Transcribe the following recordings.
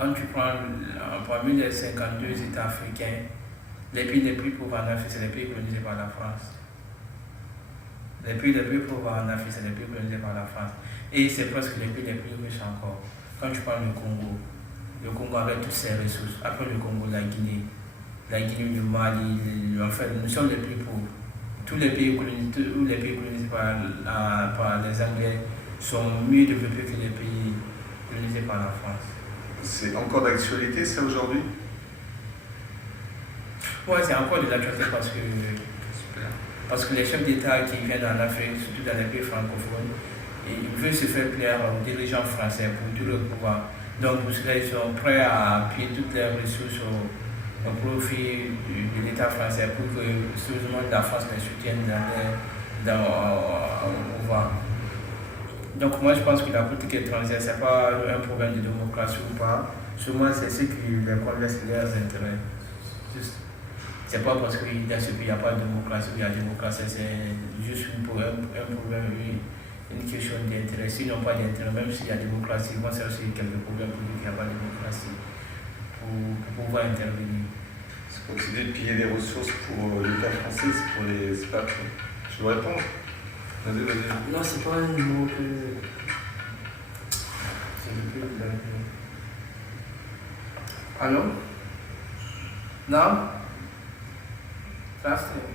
quand tu prends parmi les 52 États africains, les pays les plus pauvres en Afrique, c'est les pays colonisés par la France. Les pays les plus pauvres en Afrique, c'est les pays colonisés par la France. Et c'est presque les pays les plus riches encore. Quand tu prends le Congo avec toutes ses ressources, après le Congo, la Guinée, du Mali, en fait, nous sommes les plus pauvres. Tous les pays colonisés par les Anglais sont mieux développés que les pays colonisés par la France. C'est encore d'actualité ça aujourd'hui? Oui, c'est encore de l'actualité parce que les chefs d'État qui viennent en Afrique, surtout dans les pays francophones, ils veulent se faire plaire aux dirigeants français pour tout le pouvoir. Donc pour cela, ils sont prêts à appuyer toutes les ressources au profit de l'État français pour que sérieusement la France les soutienne au pouvoir. Donc moi je pense que la politique étrangère, ce n'est pas un problème de démocratie ou pas. Souvent c'est ce qui les converse leurs intérêts. C'est pas parce que dans ce pays il n'y a pas de démocratie, il y a démocratie, c'est juste un problème, une question d'intérêt. S'ils n'ont pas d'intérêt, même s'il y a démocratie, ils vont chercher quelques problèmes pour dire qu'il n'y a pas de démocratie, pour pouvoir intervenir. C'est continuer de piller des ressources pour l'État français, c'est pour les. C'est pas. Tu veux répondre? Vas-y. Non, c'est pas un mot que. C'est le plus de. Allô? Non? Ça c'est.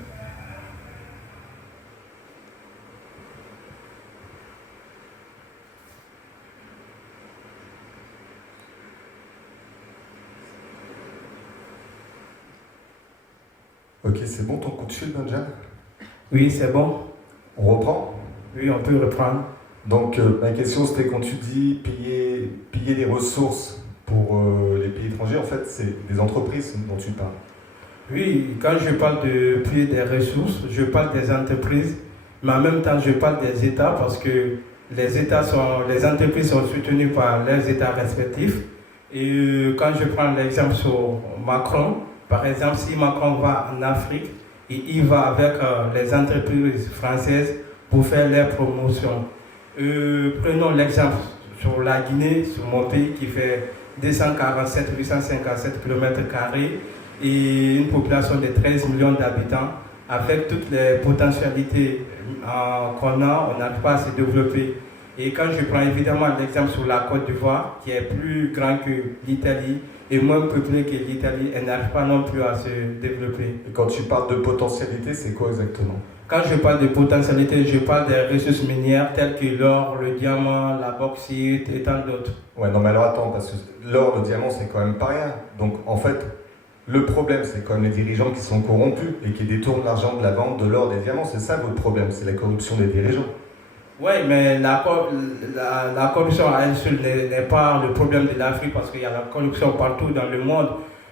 Ok, c'est bon ton coup de fil, Benjamin? Oui, c'est bon. On reprend? Oui, on peut reprendre. Donc, ma question c'était quand tu dis piller des ressources pour les pays étrangers, en fait, c'est des entreprises dont tu parles. Oui, quand je parle de piller des ressources, je parle des entreprises, mais en même temps, je parle des États parce que les entreprises sont soutenues par leurs États respectifs. Et quand je prends l'exemple sur Macron, par exemple, si Macron va en Afrique, et il va avec les entreprises françaises pour faire leur promotion. Prenons l'exemple sur la Guinée, sur mon pays qui fait 247-857 km² et une population de 13 millions d'habitants. Avec toutes les potentialités qu'on a, on n'arrive pas à se développer. Et quand je prends évidemment l'exemple sur la Côte d'Ivoire, qui est plus grand que l'Italie et moins peuplée que l'Italie, elle n'arrive pas non plus à se développer. Et quand tu parles de potentialité, c'est quoi exactement? Quand je parle de potentialité, je parle des ressources minières telles que l'or, le diamant, la bauxite et tant d'autres. Ouais, non mais alors attends, parce que l'or, le diamant, c'est quand même pas rien. Donc en fait, le problème, c'est quand même les dirigeants qui sont corrompus et qui détournent l'argent de la vente de l'or et des diamants. C'est ça votre problème, c'est la corruption des dirigeants. Oui, mais la corruption à elle seule n'est pas le problème de l'Afrique parce qu'il y a la corruption partout dans le monde.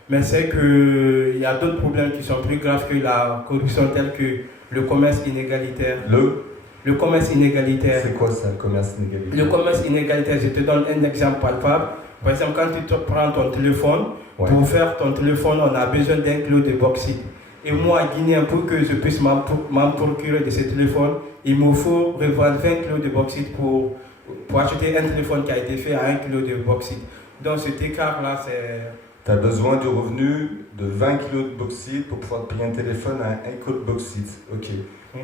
Mais c'est qu'il y a d'autres problèmes qui sont plus graves que la corruption, tels que le commerce inégalitaire. Le commerce inégalitaire. C'est quoi ça, le commerce inégalitaire? Le commerce inégalitaire, je te donne un exemple palpable. Par exemple, quand tu prends ton téléphone, pour faire ton téléphone, on a besoin d'un kilo de bauxite. Et moi, Guinéen, pour que je puisse m'en procurer de ce téléphone, il me faut revendre 20 kg de bauxite pour acheter un téléphone qui a été fait à 1 kg de bauxite. Donc cet écart-là, c'est... Tu as besoin du revenu de 20 kg de bauxite pour pouvoir payer un téléphone à 1 kg de bauxite. Ok.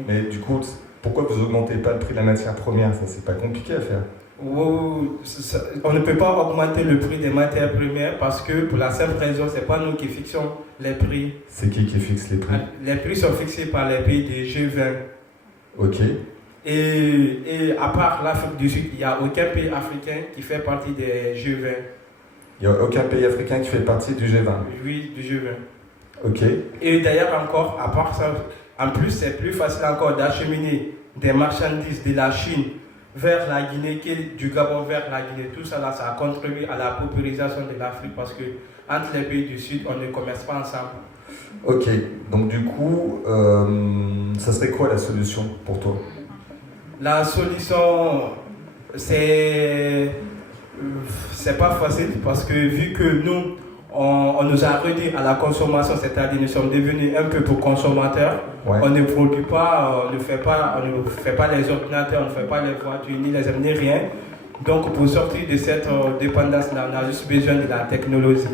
Mais du coup, pourquoi vous n'augmentez pas le prix de la matière première? Ça, c'est pas compliqué à faire. On ne peut pas augmenter le prix des matières premières parce que pour la simple raison, ce n'est pas nous qui fixons les prix. C'est qui fixe les prix? Les prix sont fixés par les pays des G20. Ok. Et à part l'Afrique du Sud, il n'y a aucun pays africain qui fait partie des G20. Il n'y a aucun pays africain qui fait partie du G20? Oui, du G20. Ok. Et d'ailleurs encore, à part ça, en plus c'est plus facile encore d'acheminer des marchandises de la Chine vers la Guinée que du Gabon vers la Guinée. Tout ça là, ça a contribué à la paupérisation de l'Afrique parce que entre les pays du Sud, on ne commerce pas ensemble. Ok, donc du coup, ça serait quoi la solution pour toi? La solution, c'est pas facile parce que vu que nous, on nous a réduit à la consommation, c'est-à-dire nous sommes devenus un peu pour consommateurs. On ne produit pas, on ne fait pas les ordinateurs, on ne fait pas les voitures, ni les hommes, ni rien. Donc pour sortir de cette dépendance-là, on a juste besoin de la technologie.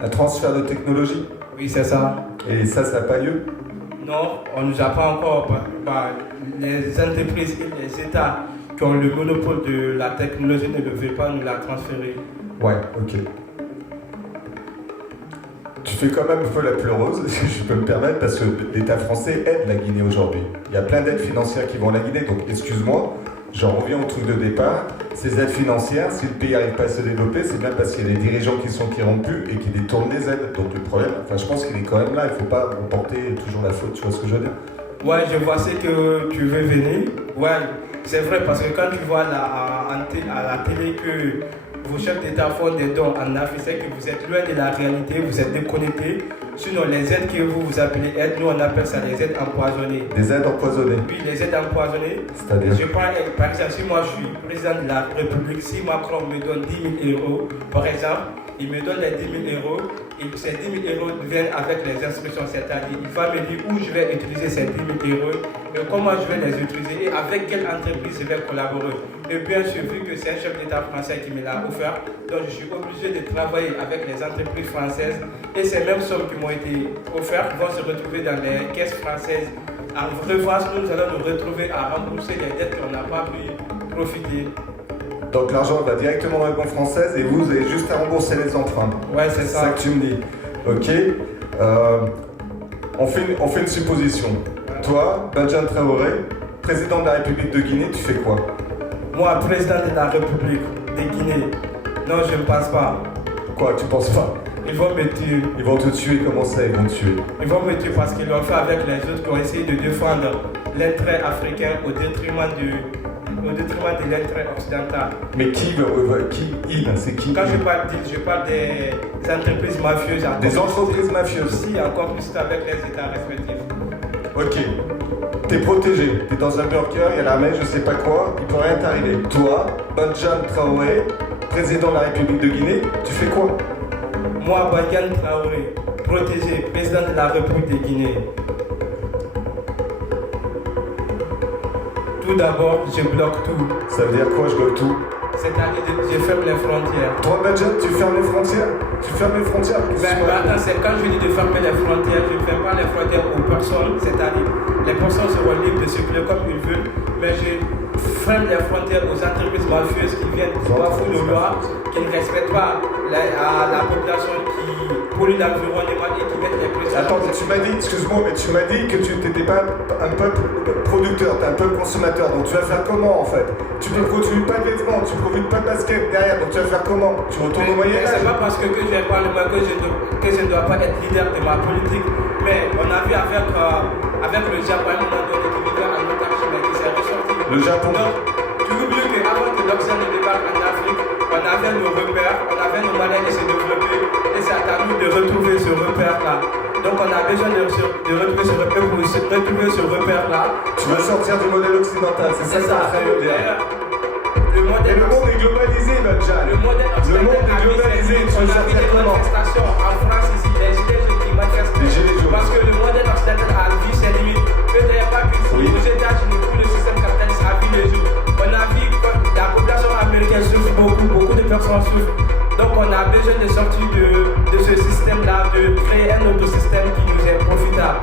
Un transfert de technologie? Oui, c'est ça. Et ça n'a pas lieu? Non, on ne nous a pas encore. Les entreprises et les États qui ont le monopole de la technologie ne veulent pas nous la transférer. Ouais, ok. Tu fais quand même un peu la pleureuse, si je peux me permettre, parce que l'État français aide la Guinée aujourd'hui. Il y a plein d'aides financières qui vont à la Guinée, donc excuse-moi, j'en reviens au truc de départ. Ces aides financières, si le pays n'arrive pas à se développer, c'est bien parce qu'il y a des dirigeants qui sont corrompus et qui détournent les aides. Donc le problème, je pense qu'il est quand même là, il ne faut pas porter toujours la faute, tu vois ce que je veux dire? Ouais, je vois ce que tu veux venir. Ouais, c'est vrai, parce que quand tu vois à la télé que vos chefs d'État font des dons en Afrique, c'est que vous êtes loin de la réalité, vous êtes déconnectés. Sinon, les aides que vous appelez aides, nous on appelle ça des aides empoisonnées. Des aides empoisonnées? Oui, les aides empoisonnées. C'est-à-dire? Je prends, par exemple, si moi je suis président de la République, si Macron me donne 10 000 euros, par exemple, il me donne les 10 000 euros, et ces 10 000 euros viennent avec les instructions, c'est-à-dire il va me dire où je vais utiliser ces 10 000 euros, et comment je vais les utiliser, et avec quelle entreprise je vais collaborer. Et bien sûr, vu que c'est un chef d'État français qui me l'a offert, donc je suis obligé de travailler avec les entreprises françaises, et ces mêmes sommes qui m'ont été offertes vont se retrouver dans les caisses françaises. En revanche, nous allons nous retrouver à rembourser les dettes qu'on n'a pas pu profiter. Donc l'argent va directement dans les banques françaises et vous avez juste à rembourser les emprunts. Ouais, c'est ça. C'est ça que tu me dis. Ok. On fait une supposition. Toi, Badjan Traoré, président de la République de Guinée, tu fais quoi? Moi, président de la République de Guinée, non, je ne pense pas. Quoi, tu penses pas? Ils vont me tuer. Ils vont te tuer, comment ça, ils vont te tuer? Ils vont me tuer parce qu'ils l'ont fait avec les autres qui ont essayé de défendre l'intérêt africain au détriment de l'intérêt occidental. Mais qui c'est qui? Quand je parle des entreprises mafieuses. Des entreprises mafieuses? Si, encore plus avec les États respectifs. Ok. T'es protégé, t'es dans un burger, il y a l'armée, je sais pas quoi, il peut rien t'arriver. Toi, Badjan Traoré, président de la République de Guinée, tu fais quoi? Moi, Badjan Traoré, protégé, président de la République de Guinée. Tout d'abord, je bloque tout. Ça veut dire quoi, je bloque tout? C'est-à-dire que je ferme les frontières. Toi, Badjan, tu fermes les frontières? Tu fermes les frontières? Attends, c'est quand je dis de fermer les frontières, je ne ferme pas les frontières aux personnes, c'est-à-dire les personnes seront libres de circuler comme ils veulent, mais je ferme les frontières aux entreprises mafieuses qui viennent bafouer nos lois, qui ne respectent pas la population, qui pollue l'environnement et qui mettent les pressions. Attends, tu m'as dit, excuse-moi, mais tu m'as dit que tu n'étais pas un peuple producteur, tu es un peuple consommateur, donc tu vas faire comment en fait? Tu ne produis pas de vêtements, tu ne produis pas de basket derrière, donc tu vas faire comment? Tu retournes au Moyen-Âge? C'est pas parce que je parle moi que je ne dois pas être leader de ma politique, mais on a vu avec le Japon, un moment donné, qui vivait en autarcie, mais qui s'est ressorti. Le Japon? Donc, tu oublies qu'avant que l'Occident ne débarque en Afrique, on avait nos repères, on avait nos manières de se développer, et c'est à nous de retrouver ce repère-là. Donc on a besoin de retrouver ce repère pour retrouver ce repère-là. Tu veux sortir du modèle occidental, c'est ça que tu es en train de dire. Le monde est globalisé, Badjan. Le modèle occidental. Le monde est globalisé, tu veux sortir comment? Manifestations en France ici, les gilets jaunes qui manifestent. Les gilets jaunes. Parce que le modèle occidental a vu ses limites. Peut-être pas que oui. Aux États-Unis, tout le système capitaliste a vu les jours. On a vu que la population américaine souffre beaucoup de personnes souffrent. Donc on a besoin de sortir de ce système-là, de créer un autre système qui nous est profitable.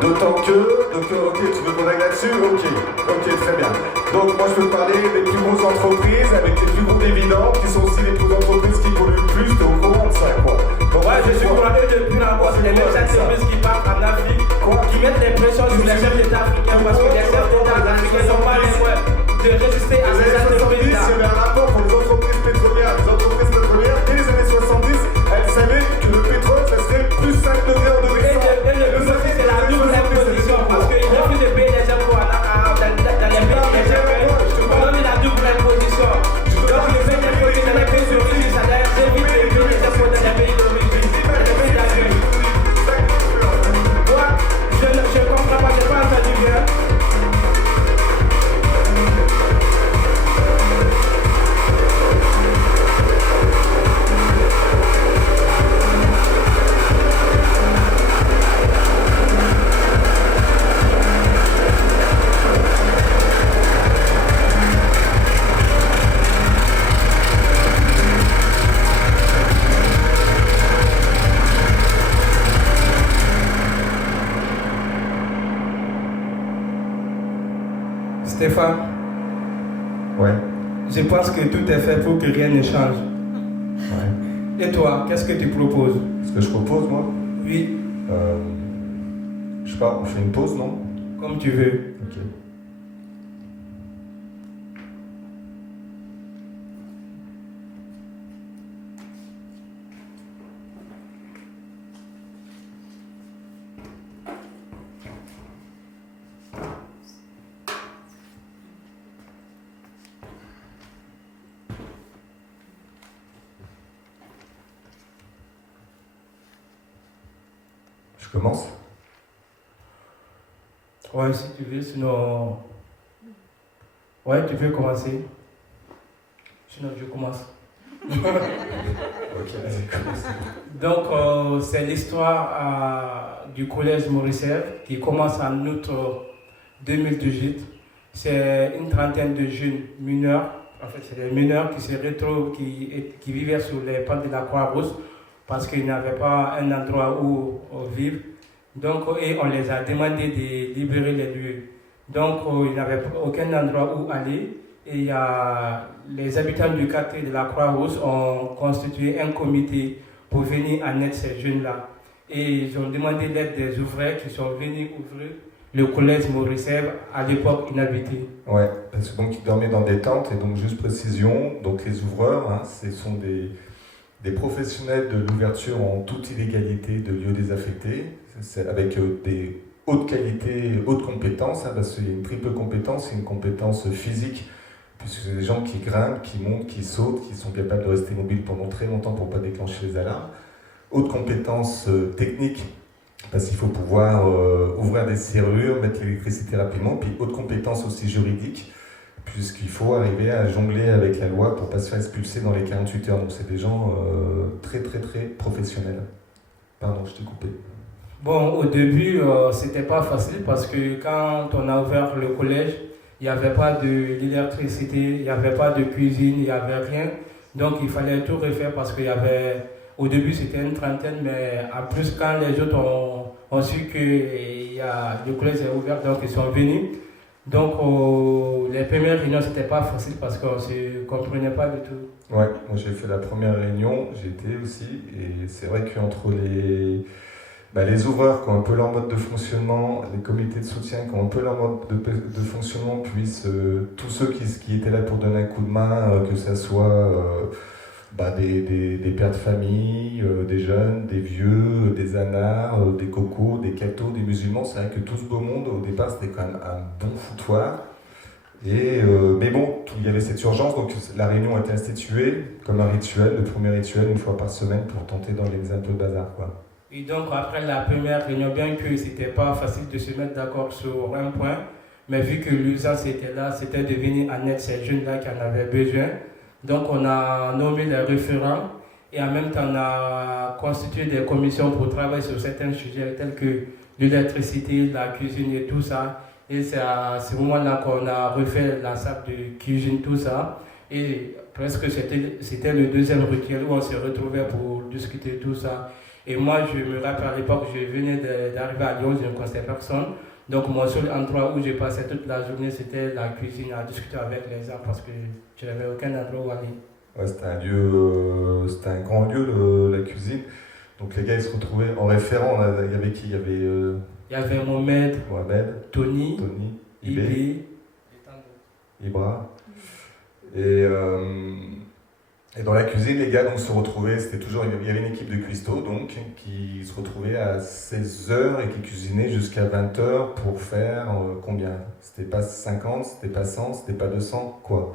D'autant que, ok, tu veux qu'on aille là-dessus? Ok, très bien. Donc moi je peux te parler des plus grosses entreprises avec les plus gros dividendes qui sont aussi les plus grosses entreprises qui polluent le plus, t'es au courant de ça quoi. Donc, ouais, je suis courant depuis la base, les mêmes entreprises qui partent en Afrique, qui mettent les pressions sur les chefs d'État africains parce que les chefs d'État africains n'ont pas les moyens de résister à ces entreprises-là. Il y avait un rapport pour les entreprises pétrolières. Les entreprises pétrolières, dès les années 70, elles savaient que le pétrole, ça serait plus 5 degrés en 2000. Et le plus aussi, c'est la double imposition parce qu'ils refusent de payer les impôts dans les pays des impôts. On donne la double imposition. Donc le fait d'imposer dans les pays d'origine, ça évite de payer les impôts dans les pays d'origine. Moi, je ne comprends pas, je ne pense Stéphane, Ouais. je pense que tout est fait pour que rien ne change. Ouais. Et toi, qu'est-ce que tu proposes? Ce que je propose, moi, Oui, je sais pas, on fait une pause, non? comme tu veux. Ok. Je commence? Ouais, si tu veux, sinon... Ouais, tu peux commencer. Sinon, je commence. Ok, vas-y, commence. Donc, c'est l'histoire du collège Maurice qui commence en août 2018. C'est une trentaine de jeunes mineurs. En fait, c'est des mineurs qui se retrouvent, qui vivaient sur les pentes de la Croix-Rousse parce qu'ils n'avaient pas un endroit où vivre. Donc, et on les a demandé de libérer les lieux. Donc, ils n'avaient aucun endroit où aller. Et il y a les habitants du quartier de la Croix-Rousse ont constitué un comité pour venir en aide ces jeunes-là. Et ils ont demandé l'aide des ouvriers qui sont venus ouvrir le collège Maurice à l'époque inhabité. Ouais, parce que donc ils dormaient dans des tentes, et donc juste précision, donc les ouvreurs, hein, ce sont des professionnels de l'ouverture en toute illégalité de lieux désaffectés, c'est avec des hautes qualités, hautes compétences, hein, parce qu'il y a une triple compétence, c'est une compétence physique, puisque c'est des gens qui grimpent, qui montent, qui sautent, qui sont capables de rester mobiles pendant très longtemps pour ne pas déclencher les alarmes. Haute compétence technique, parce qu'il faut pouvoir ouvrir des serrures, mettre l'électricité rapidement, puis haute compétence aussi juridique, puisqu'il faut arriver à jongler avec la loi pour ne pas se faire expulser dans les 48 heures. Donc c'est des gens très très très professionnels. Pardon, je t'ai coupé. Bon, au début, c'était pas facile parce que quand on a ouvert le collège, il n'y avait pas d'électricité, il n'y avait pas de cuisine, il n'y avait rien. Donc il fallait tout refaire parce qu'il y avait... Au début, c'était une trentaine, mais en plus, quand les autres ont su que le collège est ouvert, donc ils sont venus. Donc les premières réunions, c'était pas facile parce qu'on ne se comprenait pas du tout. Ouais, moi j'ai fait la première réunion, j'ai été aussi, et c'est vrai qu'entre les ouvreurs qui ont un peu leur mode de fonctionnement, les comités de soutien qui ont un peu leur mode de fonctionnement, puis tous ceux qui étaient là pour donner un coup de main, que ce soit des pères de famille, des jeunes, des vieux, des anards, des cocos, des cathos, des musulmans, c'est vrai que tout ce beau monde, au départ, c'était quand même un bon foutoir. Mais bon, il y avait cette urgence, donc la réunion a été instituée comme un rituel, le premier rituel, une fois par semaine, pour tenter d'organiser un peu le bazar, quoi. Et donc après la première réunion, bien que c'était pas facile de se mettre d'accord sur un point, mais vu que l'urgence était là, c'était de venir en aide ces jeunes-là qui en avaient besoin. Donc on a nommé les référents et en même temps on a constitué des commissions pour travailler sur certains sujets tels que l'électricité, la cuisine et tout ça. Et c'est à ce moment-là qu'on a refait la salle de cuisine, tout ça. Et presque c'était le deuxième rituel où on se retrouvait pour discuter tout ça. Et moi, je me rappelle à l'époque, je venais d'arriver à Lyon, je ne connaissais personne. Donc mon seul endroit où j'ai passé toute la journée, c'était la cuisine, à discuter avec les gens parce que je n'avais aucun endroit où aller. Ouais, c'était un grand lieu, la cuisine. Donc les gars, ils se retrouvaient en référent. Il y avait qui? Il y avait Mohamed, Tony, Ibé, Ibra. Et dans la cuisine, les gars donc, se retrouvaient, il y avait une équipe de cuistots donc, qui se retrouvait à 16h et qui cuisinait jusqu'à 20h pour faire combien? C'était pas 50, c'était pas 100, c'était pas 200, quoi?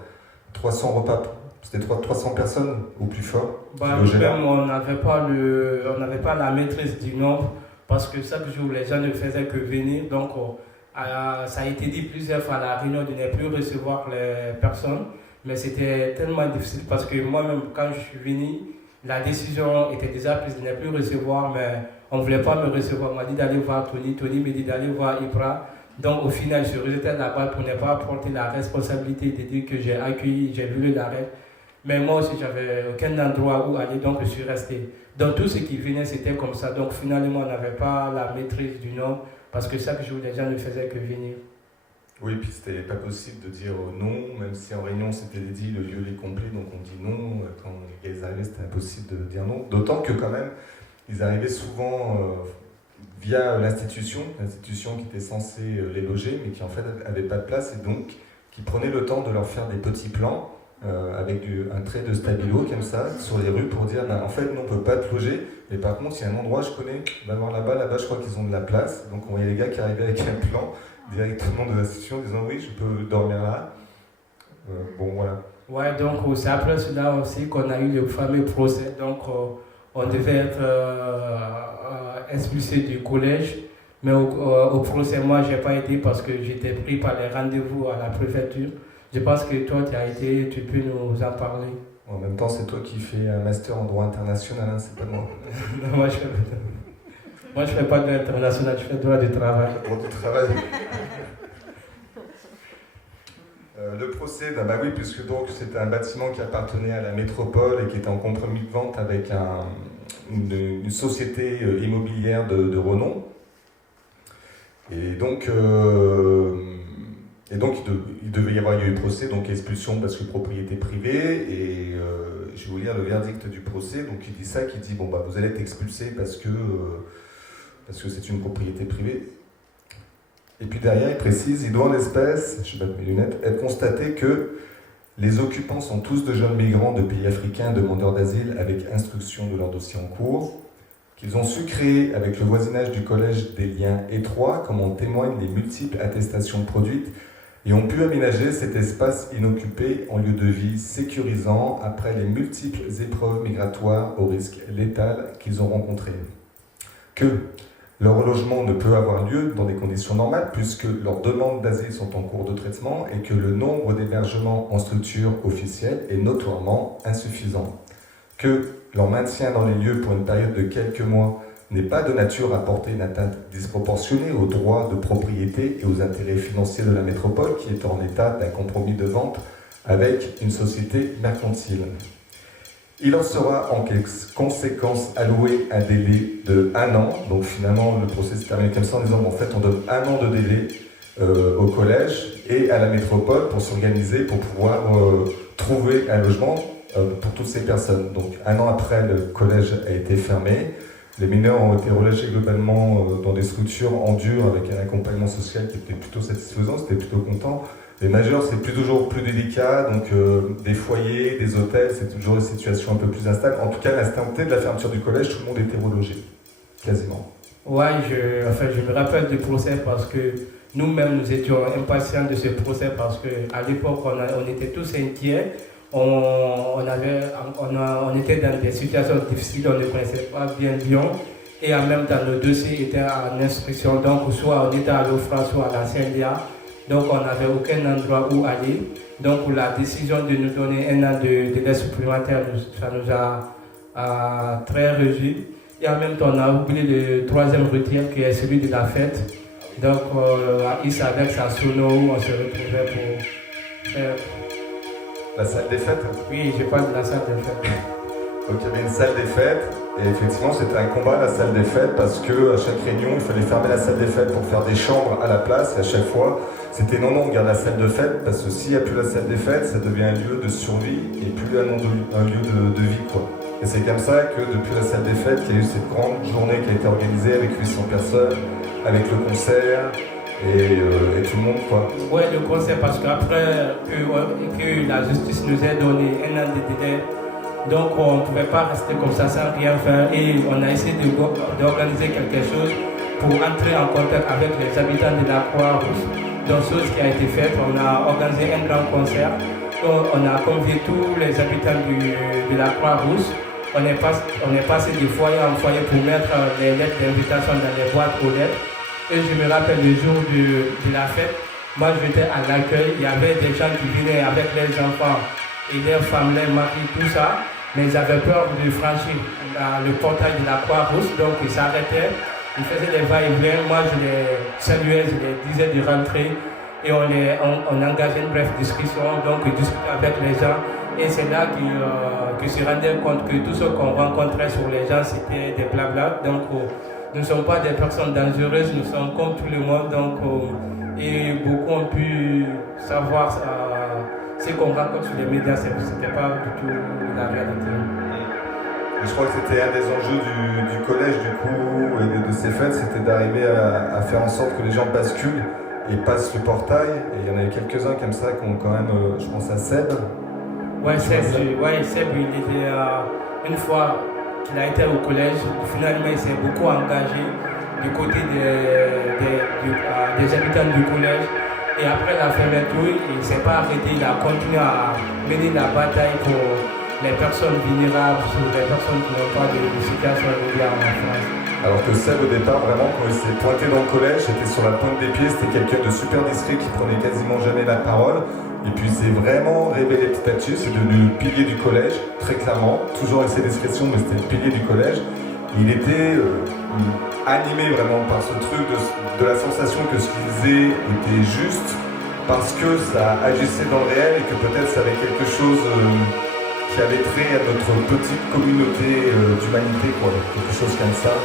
300 repas, c'était 300 personnes ou plus fort? Nous-mêmes, on n'avait pas la maîtrise du nombre parce que chaque jour, les gens ne faisaient que venir. Donc, ça a été dit plusieurs fois à la réunion de ne plus recevoir les personnes. Mais c'était tellement difficile parce que moi-même, quand je suis venu, la décision était déjà prise de ne plus recevoir, mais on ne voulait pas me recevoir. On m'a dit d'aller voir Tony, Tony m'a dit d'aller voir Ibra. Donc au final, je rejetais la balle pour ne pas porter la responsabilité de dire que j'ai accueilli, j'ai voulu l'arrêt. Mais moi aussi, j'avais aucun endroit où aller, donc je suis resté. Donc tout ce qui venait, c'était comme ça. Donc finalement, on n'avait pas la maîtrise du nombre parce que chaque jour, les gens ne faisaient que venir. Oui, puis c'était pas possible de dire non, même si en réunion c'était dit le lieu est complet, donc on dit non. Quand les gars arrivaient, c'était impossible de dire non. D'autant que quand même, ils arrivaient souvent via l'institution qui était censée les loger, mais qui en fait n'avait pas de place, et donc qui prenait le temps de leur faire des petits plans avec un trait de stabilo comme ça sur les rues pour dire en fait nous on peut pas te loger, mais par contre il y a un endroit je connais, va voir là-bas je crois qu'ils ont de la place. Donc on voyait les gars qui arrivaient avec un plan directement de l'institution en disant oui je peux dormir là. Bon voilà. Ouais, donc c'est après cela aussi qu'on a eu le fameux procès. Donc on devait être expulsé du collège, mais au procès moi j'ai pas été parce que j'étais pris par les rendez-vous à la préfecture. Je pense que toi tu as été, tu peux nous en parler. En même temps c'est toi qui fais un master en droit international, hein, c'est pas moi. Non, moi je fais pas de droit international, je fais droit du travail. Droit du travail. Le procès, bah oui, puisque donc c'était un bâtiment qui appartenait à la métropole et qui était en compromis de vente avec une société immobilière de renom. Et donc il devait y avoir eu le procès, donc expulsion parce que propriété privée. Et je vais vous lire le verdict du procès. Donc il dit ça, qui dit bon bah vous allez être expulsé parce que c'est une propriété privée. Et puis derrière, il précise, il doit en espèces, je vais mettre mes lunettes, être constaté que les occupants sont tous de jeunes migrants de pays africains, demandeurs d'asile avec instruction de leur dossier en cours, qu'ils ont su créer avec le voisinage du collège des liens étroits, comme en témoignent les multiples attestations produites, et ont pu aménager cet espace inoccupé en lieu de vie sécurisant après les multiples épreuves migratoires au risque létal qu'ils ont rencontrées. Que leur logement ne peut avoir lieu dans des conditions normales puisque leurs demandes d'asile sont en cours de traitement et que le nombre d'hébergements en structure officielle est notoirement insuffisant. Que leur maintien dans les lieux pour une période de quelques mois n'est pas de nature à porter une atteinte disproportionnée aux droits de propriété et aux intérêts financiers de la métropole qui est en état d'un compromis de vente avec une société mercantile. Il en sera en conséquence alloué un délai de 1 an. Donc finalement, le procès s'est terminé comme ça en disant en fait, on donne 1 an de délai au collège et à la métropole pour s'organiser, pour pouvoir trouver un logement pour toutes ces personnes. Donc 1 an après, le collège a été fermé. Les mineurs ont été relâchés globalement dans des structures en dur avec un accompagnement social qui était plutôt satisfaisant, c'était plutôt content. Les majeurs, c'est toujours plus délicat, donc des foyers, des hôtels, c'est toujours une situation un peu plus instable. En tout cas, à l'instant T de la fermeture du collège, tout le monde était relogé, quasiment. Ouais, je me rappelle du procès parce que nous-mêmes, nous étions impatients de ce procès parce qu'à l'époque, on était tous inquiets. On était dans des situations difficiles, on ne connaissait pas bien Lyon. Et en même temps, nos dossiers étaient en instruction, donc soit on était à l'OFRA, soit à la CNDA. Donc on n'avait aucun endroit où aller. Donc la décision de nous donner 1 an de délai supplémentaire, ça nous a très réjoui. Et en même temps, on a oublié le 3e retire qui est celui de la fête. Donc à Is avec sa sono, on se retrouvait pour faire... La salle des fêtes? Oui, je parle de la salle des fêtes. Donc il y avait une salle des fêtes, et effectivement c'était un combat la salle des fêtes parce que à chaque réunion il fallait fermer la salle des fêtes pour faire des chambres à la place, et à chaque fois c'était non, on garde la salle de fête parce que s'il n'y a plus la salle des fêtes, ça devient un lieu de survie et plus un lieu de vie quoi. Et c'est comme ça que depuis la salle des fêtes, il y a eu cette grande journée qui a été organisée avec 800 personnes, avec le concert. Et tout le monde quoi. Oui, le concert parce qu'après que la justice nous ait donné 1 an de délai, donc on ne pouvait pas rester comme ça sans rien faire et on a essayé d'organiser quelque chose pour entrer en contact avec les habitants de la Croix-Rousse. Donc chose qui a été faite, on a organisé un grand concert, on a convié tous les habitants de la Croix-Rousse. On est passé de foyer en foyer pour mettre les lettres d'invitation dans les boîtes aux lettres. Et je me rappelle le jour de la fête, moi j'étais à l'accueil, il y avait des gens qui venaient avec leurs enfants et leurs femmes, leurs maris, tout ça, mais ils avaient peur de franchir le portail de la Croix-Rousse, donc ils s'arrêtaient, ils faisaient des va-et-vient, moi je les saluais, je les disais de rentrer et on engageait une brève discussion, donc ils discutaient avec les gens et c'est là qu'ils se rendaient compte que tout ce qu'on rencontrait sur les gens c'était des blabla, donc nous ne sommes pas des personnes dangereuses, nous sommes comme tout le monde. Donc, et beaucoup ont pu savoir ce qu'on raconte sur les médias, ce n'était pas du tout la réalité. Et je crois que c'était un des enjeux du collège du coup et de ces fêtes, c'était d'arriver à faire en sorte que les gens basculent et passent le portail. Et il y en avait quelques-uns comme ça qui ont quand même, je pense à Seb. Seb, il était une fois qu'il a été au collège, finalement il s'est beaucoup engagé du côté des habitants du collège. Et après la fermeture, il ne s'est pas arrêté, il a continué à mener la bataille pour les personnes vulnérables, les personnes qui n'ont pas de situation régulière en France. Alors que Seb, au départ, vraiment, quand il s'est pointé dans le collège, c'était sur la pointe des pieds, c'était quelqu'un de super discret qui prenait quasiment jamais la parole. Et puis il s'est vraiment révélé petit à petit, c'est devenu le pilier du collège, très clairement, toujours avec ses discrétions, mais c'était le pilier du collège. Il était animé vraiment par ce truc de la sensation que ce qu'il faisait était juste, parce que ça agissait dans le réel et que peut-être ça avait quelque chose qui avait trait à notre petite communauté d'humanité, quoi, quelque chose comme ça.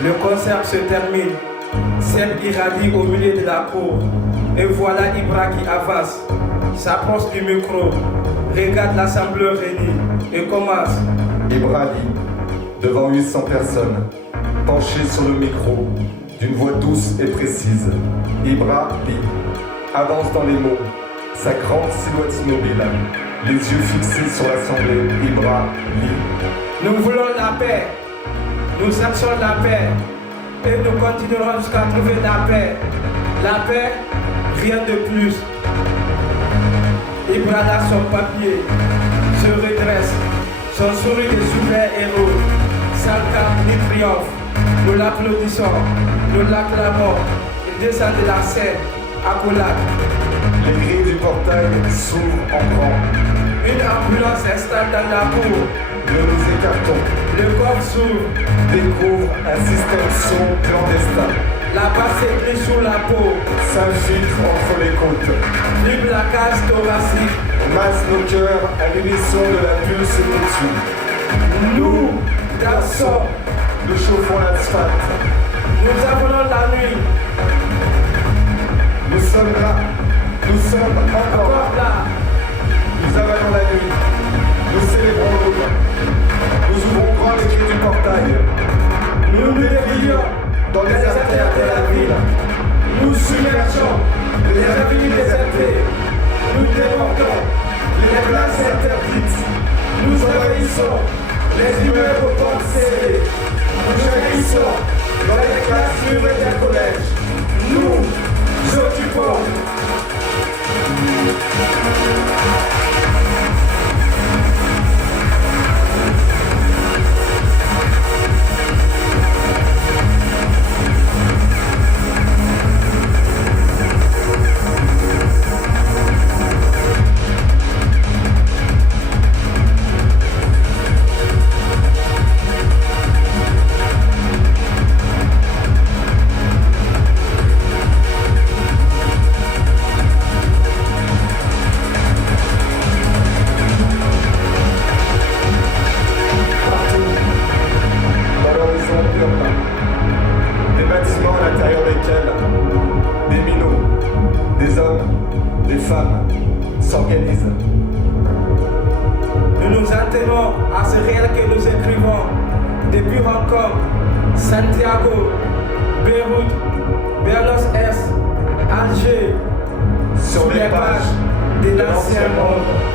Le concert se termine. Seb irradie au milieu de la cour. Et voilà Ibra qui avance, s'approche du micro, regarde l'assemblée réunie et commence. Ibra lit, devant 800 personnes, penché sur le micro, d'une voix douce et précise. Ibra lit, avance dans les mots, sa grande silhouette immobile, les yeux fixés sur l'assemblée. Ibra lit. Nous voulons la paix, nous cherchons la paix. Et nous continuerons jusqu'à trouver la paix. La paix, rien de plus. Ibra a son papier, se redresse, son sourire est souverain héros. Sans calme ni triomphe, nous l'applaudissons, nous l'acclamons. Il descend de la scène, accolade. Les grilles du portail s'ouvrent en grand. Une ambulance s'installe dans la cour. Nous nous écartons. Le coffre s'ouvre. Découvre un système son clandestin. La basse s'écrit sous la peau. S'infiltre entre les côtes. Libre la cage thoracique. Masse nos cœurs à l'unisson de la pulse au-dessus. Nous dansons. Nous chauffons l'asphalte. Nous appelons la nuit. Nous sommes là. Nous sommes encore là. Nous avalons la nuit. Nous célébrons l'aube. Nous ouvrons grand les clés du portail. Nous nous dévions dans les artères de la ville. Nous submergeons les avenues désertées. Nous déportons les places interdites. Nous envahissons les immeubles aux portes scellées. Nous jaillissons dans les classes murées des collèges. Nous occupons. s'organisent. Nous nous attelons à ce réel que nous écrivons depuis Hong Kong, Santiago, Beyrouth, Buenos Aires, Alger, Sur les pages de l'ancien monde.